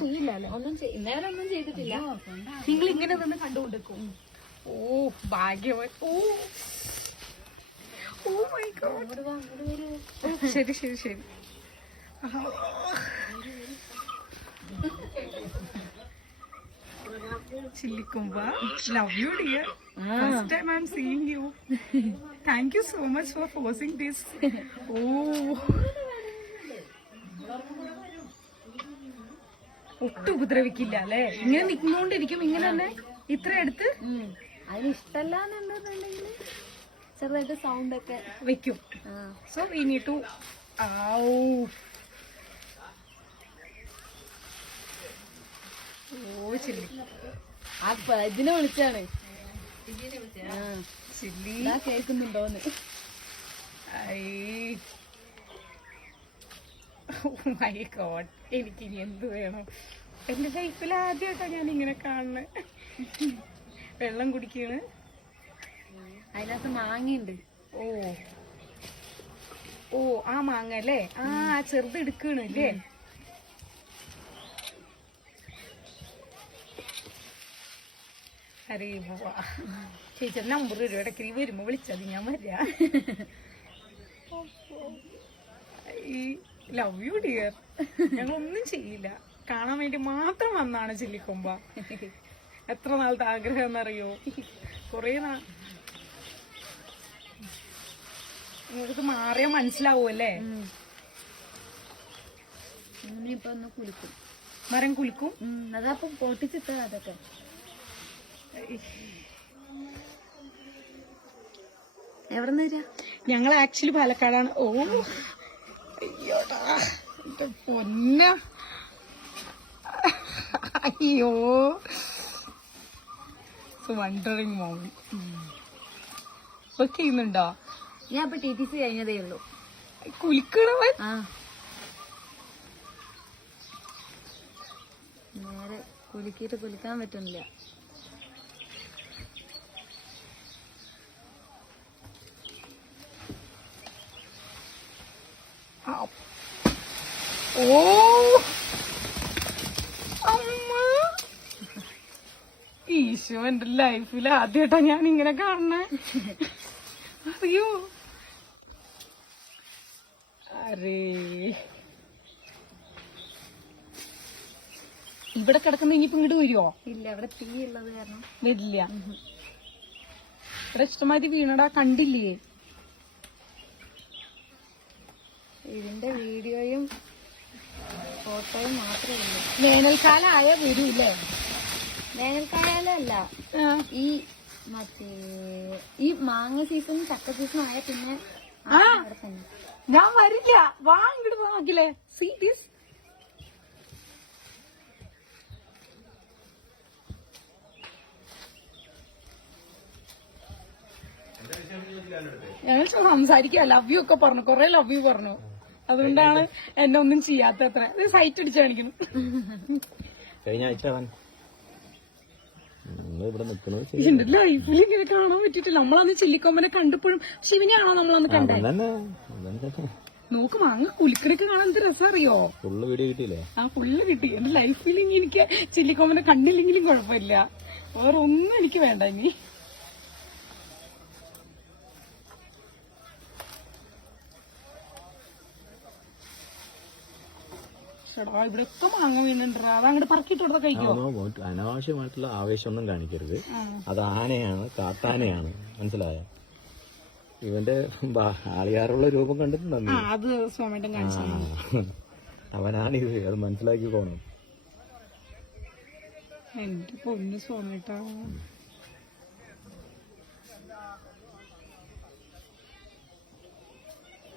ചെയ്യില്ല അല്ലേ? നേരെ ഒന്നും ചെയ്തിട്ടില്ല. നിങ്ങൾ ഇങ്ങനെ നിന്ന് കണ്ടുകൊണ്ടിരിക്കും. ഓ ഭാഗ്യവൻ. ഓ ഓ മൈ ഗോഡ്. ശരി ശരി ശരി. Chillikumba, love you dear. First time I'm seeing you. Thank you so much for forcing this. Oh. ഒട്ടും ഉപദ്രവിക്കില്ല അല്ലേ? ഇങ്ങനെ നിൽക്കുന്നോണ്ടിരിക്കും ഇങ്ങനെ തന്നെ ഇത്ര എടുത്ത്. അതിന് ഇഷ്ടമല്ലാന്നുണ്ടെന്നുണ്ടെങ്കിൽ ചെറുതായിട്ട് സൗണ്ട് ഒക്കെ വെക്കും. സോ വി നീഡ് ടു ഓ ചില്ലി ഇതിനെ വിളിച്ചാണ് ചില്ലി കേൾക്കുന്നുണ്ടോന്ന്. മൈ ഗോഡ്, എനിക്ക് ഇനി എന്ത് വേണം? എന്റെ ലൈഫിൽ ആദ്യമായിട്ടാണ് ഞാൻ ഇങ്ങനെ കാണുന്നത്. വെള്ളം കുടിക്കണ്. അതിനകത്ത് മാങ്ങയുണ്ട്. ഓ ഓ ആ മാങ്ങ അല്ലേ? ആ ചെറുത് എടുക്കണ് അല്ലേ? അരേ പോവാ. ചേച്ചി നമ്പർ വരും, ഇടയ്ക്ക് നീ വരുമ്പോ വിളിച്ചത് ഞാൻ വരാ. Love you dear. ഞങ്ങളൊന്നും ചെയ്യില്ല, കാണാൻ വേണ്ടി മാത്രം വന്നാണ് ചില്ലിക്കൊമ്പ. എത്ര നാളത്തെ ആഗ്രഹം എന്നറിയോ? കൊറേ നിങ്ങൾക്ക് മാറിയാ മനസ്സിലാവൂല്ലേ? ഇപ്പൊ ഒന്ന് കുളിക്കും. മരം കുളിക്കും. അതപ്പം പൊട്ടിച്ചിട്ട അതൊക്കെ. എവിടെന്ന് വരാ? ഞങ്ങൾ ആക്ച്വലി പാലക്കാടാണ്. ഓ അയ്യോടാ എന്റെ പൊന്ന. അയ്യോ വണ്ടറിങ് മോമി. വർക്ക് ചെയ്യുന്നുണ്ടോ? ഞാൻ ഇപ്പൊ TTC കഴിഞ്ഞതേ ഉള്ളൂ. കുലിക്കണവൻ. നേരെ കുലുക്കിയിട്ട് കുലിക്കാൻ പറ്റുന്നില്ല. ഓ അമ്മ, ഈശോ എന്റെ ലൈഫിൽ ആദ്യമായിട്ടാ ഞാൻ ഇങ്ങനെ കാണണേ. അറിയോ? അരേ ഇവിടെ കിടക്കുന്ന ഇനിയിപ്പോ ഇങ്ങോട്ട് വരുമോ? ഇല്ല, ഇവിടെ തീ ഉള്ളത് കാരണം വരില്ല. ഇവിടെ ഇഷ്ടമാതിരി വീണടാ, കണ്ടില്ലേ? ഇതിന്റെ വീഡിയോയും ഫോട്ടോയും മാത്രമേ ഉള്ളൂ. വേനൽക്കാലം ആയ വരൂല്ലേ? വേനൽക്കാലല്ല, ഈ മറ്റേ ഈ മാങ്ങ സീസൺ ചക്ക സീസൺ ആയ പിന്നെ അവിടെ തന്നെ. ഞാൻ വരില്ല, വാ ഇങ്ങോട്ട് നോക്കില്ലേ. See this. ഞങ്ങൾ സംസാരിക്കുക, ലവ് യു ഒക്കെ പറഞ്ഞു, കൊറേ ലവ് യു പറഞ്ഞു. അതുകൊണ്ടാണ് എന്നെ ഒന്നും ചെയ്യാത്ത. അത്ര സൈറ്റ് അടിച്ചു കാണിക്കുന്നു. കഴിഞ്ഞ ആഴ്ച എന്റെ ലൈഫിൽ ഇങ്ങനെ കാണാൻ പറ്റിയിട്ടില്ല. നമ്മളന്ന് ചില്ലിക്കൊമ്പനെ കണ്ടപ്പോഴും ശിവനെയാണോ നമ്മളന്ന് കണ്ടത്? നോക്ക് മാങ്ങ കുലിക്കണൊക്കെ കാണാൻ എന്ത് രസം അറിയോ? ഫുള്ള് വീഡിയോ കിട്ടിയില്ലേ? ആ ഫുള്ള് കിട്ടി. എന്റെ ലൈഫിൽ ഇനി എനിക്ക് ചില്ലിക്കൊമ്പനെ കണ്ടില്ലെങ്കിലും കുഴപ്പമില്ല, വേറെ ഒന്നും എനിക്ക് വേണ്ട ഇനി. ഇവിടെയൊക്കെ മാങ്ങ വീണുണ്ടാ, അത് അങ്ങോട്ട് പറക്കിട്ട് കൊടുത്താൽ കഴിക്കുമോ? അനാവശ്യമായിട്ടുള്ള ആവേശമൊന്നും കാണിക്കരുത്. അത് ആനയാണ്, കാട്ടാനയാണ്, മനസ്സിലായോ? ഇവന്റെ ആളിയാറുള്ള രൂപം കണ്ടിട്ടുണ്ടോ? അത് സോമേട്ടൻ കാണിച്ചു. അവനാണിത്, അത് മനസ്സിലാക്കി പോണം. എന്റെ പൊന്നു സോമേട്ടാ.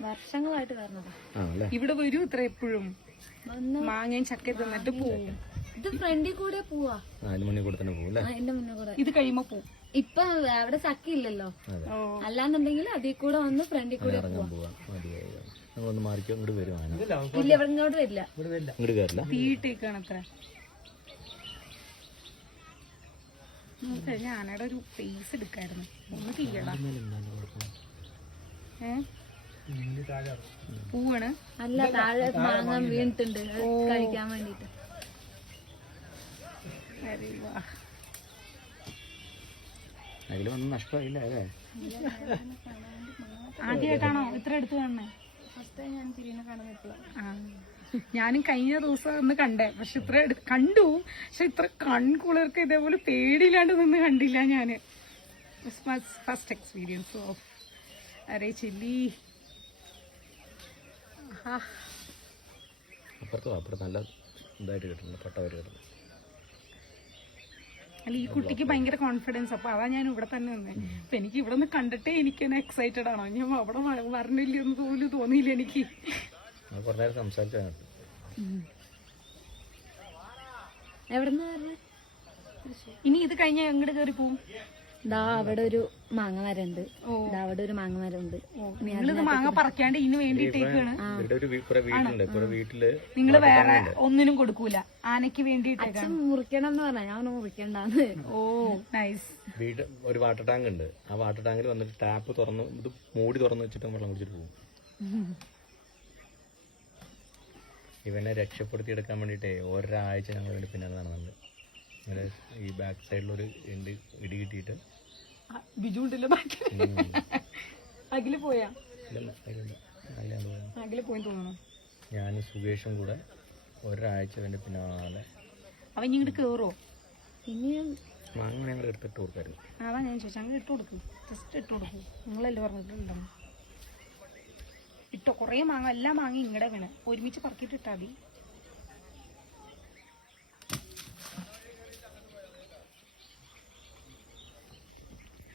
വർഷങ്ങളായിട്ട് പറഞ്ഞതാ. ഇവിടെ വരൂ ഇത്ര എപ്പോഴും മാങ്ങയും ചക്ക തിന്നിട്ട് പോവും. ഇത് ഫ്രണ്ടിൽ കൂടെ പോവാ. 4 മണി കൂടെ തന്നെ പോവും. എന്റെ മുന്നേ കൂടെ ഇത് കഴിയുമ്പോ പോവും. ഇപ്പൊ അവിടെ ചക്ക ഇല്ലല്ലോ, അല്ലാന്നുണ്ടെങ്കിൽ അതിൽ കൂടെ വന്ന് ഫ്രണ്ടിൽ കൂടെ പോവാ. മാറിക്കോ, ഇങ്ങോട്ട് വരും. ഇല്ല, ഇവിടെ ഇങ്ങോട്ട് വരില്ല. ഇങ്ങോട്ട് കയറില്ല. തീട്ടേക്കാണ് അത്ര. ഞാനവിടെ ഒരു ഫേസ് എടുക്കായിരുന്നു, ഒന്ന് തീയടാ. പൂവാണ്. അല്ല, താഴെ മാങ്ങാൻ വീണിട്ടുണ്ട് കഴിക്കാൻ വേണ്ടിട്ട്. അരെ വാ. അതിൽ വന്ന് നഷ്ടമായില്ല അല്ലേ? ആദ്യമായിട്ടാണോ ഇത്ര എടുത്ത് കാണണേ? ഫസ്റ്റ് ഞാൻ തിരിനെ കാണുന്നില്ല. ഞാനും കഴിഞ്ഞ ദിവസം ഒന്ന് കണ്ടേ, പക്ഷെ ഇത്ര കണ്ടു, പക്ഷെ ഇത്ര കൺകുളിർക്ക് ഇതേപോലെ പേടിയില്ലാണ്ട് നിന്ന് കണ്ടില്ല ഞാന്. ഫസ്റ്റ് എക്സ്പീരിയൻസ് ഓഫ് അരേ ചില്ലി. അപ്പുറത്ത് നല്ല ഇതായിട്ട് കിട്ടുന്നു, പട്ടവര് കിട്ടുന്നു. അല്ല ഈ കുട്ടിക്ക് ഭയങ്കര കോൺഫിഡൻസ്, അപ്പൊ അതാ ഞാൻ ഇവിടെ തന്നെ നിന്നേ. അപ്പൊ എനിക്ക് ഇവിടെ നിന്ന് കണ്ടിട്ടേ എനിക്ക് എക്സൈറ്റഡ് ആണോ, ഞാൻ അവിടെ വരണില്ലെന്ന് പോലും തോന്നിയില്ല എനിക്ക്. കുറേ നേരം സംസാരിച്ചാണ്. എവിടെന്ന് പറഞ്ഞ? ഇനി ഇത് കഴിഞ്ഞ എങ്ങോട്ട് കയറി പോവും? ദാ അവിടെ ഒരു മാങ്ങ മരം ഉണ്ട്. അവിടെ ഒരു മാങ്ങ മരം ഉണ്ട്. നിങ്ങളിത് മാങ്ങ പറിക്കാണ്ട് ഇതിന് വേണ്ടിട്ടേക്കാണ്. ഇവിടെ ഒരു കുറെ വീടുണ്ട്, കുറെ വീട്ടില് നിങ്ങള് വേറെ ഒന്നിനും കൊടുക്കൂല, ആനയ്ക്ക് വേണ്ടിട്ടേക്കാണ്. മുറിക്കണം എന്ന് പറഞ്ഞ ഞാൻ മുറിക്കണ്ടാന്ന്. ഓ നൈസ്. വീട് ഒരു വാട്ടർ ടാങ്ക് ഉണ്ട്, ആ വാട്ടർ ടാങ്കിൽ വന്നിട്ട് ടാപ്പ് തുറന്ന് ഇത് മൂടി തുറന്ന് വെച്ചിട്ട് വെള്ളം കുടിച്ചിട്ട് പോകും. ഇവനെ രക്ഷപ്പെടുത്തിയെടുക്കാൻ വേണ്ടിയിട്ടേ ഒരാഴ്ച ഞങ്ങൾ വേണ്ടി പിന്നാലെ നടന്നുണ്ട്. ഇങ്ങനെ ഈ ബാക്ക് സൈഡിലൊരു ഇടി കിട്ടിയിട്ട് ബിജു ഉണ്ടല്ലോ ബാക്കി. അഖില് പോയാ? അഖില് പോയി തോന്നുന്നു. ഞാനും സുകേഷും കൂടെ ഒരാഴ്ച വേണ്ടി പിന്നാലെ. അവൻ ഇങ്ങോട്ട് കേറോ? ഇനിയും മാങ്ങ ഞങ്ങൾ എടുത്തിട്ട് കൊടുക്കായിരുന്നു. അതാ ഞാൻ ചോദിച്ചു, അങ്ങ് ഇട്ട് കൊടുക്കും, ജസ്റ്റ് ഇട്ട് കൊടുക്കും. നിങ്ങളല്ലേ പറഞ്ഞിട്ടുണ്ടോ ഇട്ടോ? കുറേ മാങ്ങ, എല്ലാ മാങ്ങ ഇങ്ങടെ വീണ് ഒരുമിച്ച് പറക്കിയിട്ട് ഇട്ടാൽ മതി.